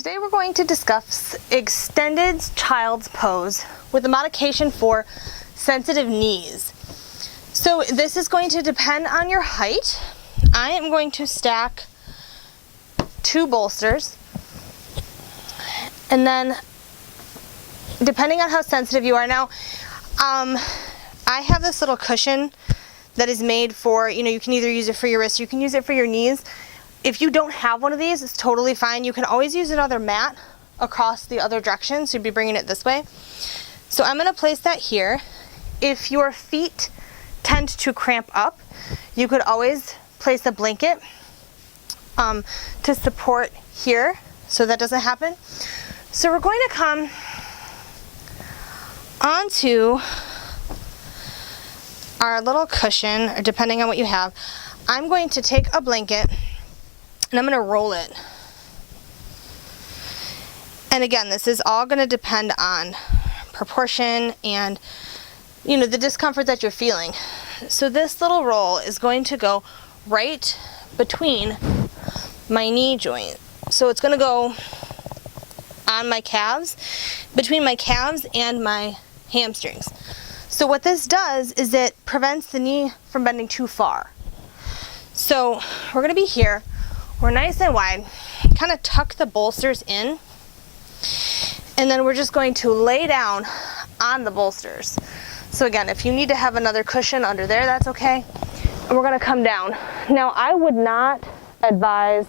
Today we're going to discuss extended child's pose with a modification for sensitive knees. So this is going to depend on your height. I am going to stack 2 bolsters, and then depending on how sensitive you are now, I have this little cushion that is made for, you can either use it for your wrist, you can use it for your knees. If you don't have one of these, it's totally fine. You can always use another mat across the other direction, so you'd be bringing it this way. So I'm going to place that here. If your feet tend to cramp up, you could always place a blanket to support here so that doesn't happen. So we're going to come onto our little cushion, or depending on what you have. I'm going to take a blanket and I'm going to roll it. And again, this is all going to depend on proportion and the discomfort that you're feeling. So this little roll is going to go right between my knee joint. So it's going to go on my calves, between my calves and my hamstrings. So what this does is it prevents the knee from bending too far. So we're going to be here. We're nice and wide, kind of tuck the bolsters in, and then we're just going to lay down on the bolsters. So again, if you need to have another cushion under there, that's okay. And we're going to come down. Now, I would not advise,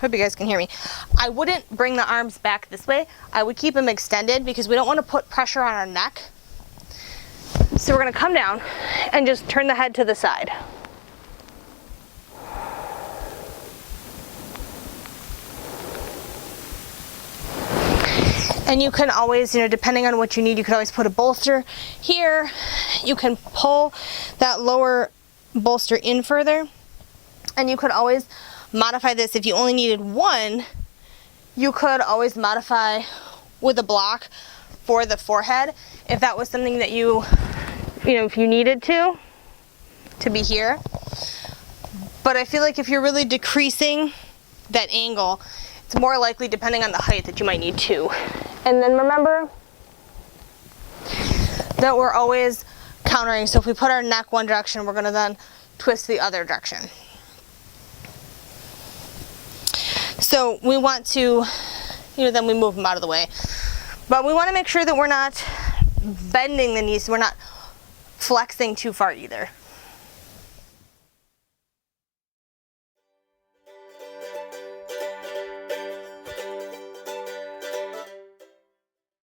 hope you guys can hear me, I wouldn't bring the arms back this way. I would keep them extended because we don't want to put pressure on our neck. So we're going to come down and just turn the head to the side. And you can always, depending on what you need, you can always put a bolster here. You can pull that lower bolster in further. And you could always modify this. If you only needed one, you could always modify with a block for the forehead. If that was something that if you needed to be here. But I feel like if you're really decreasing that angle, it's more likely, depending on the height, that you might need 2. And then remember that we're always countering. So if we put our neck one direction, we're going to then twist the other direction. So we want to, then we move them out of the way. But we want to make sure that we're not bending the knees, so we're not flexing too far either.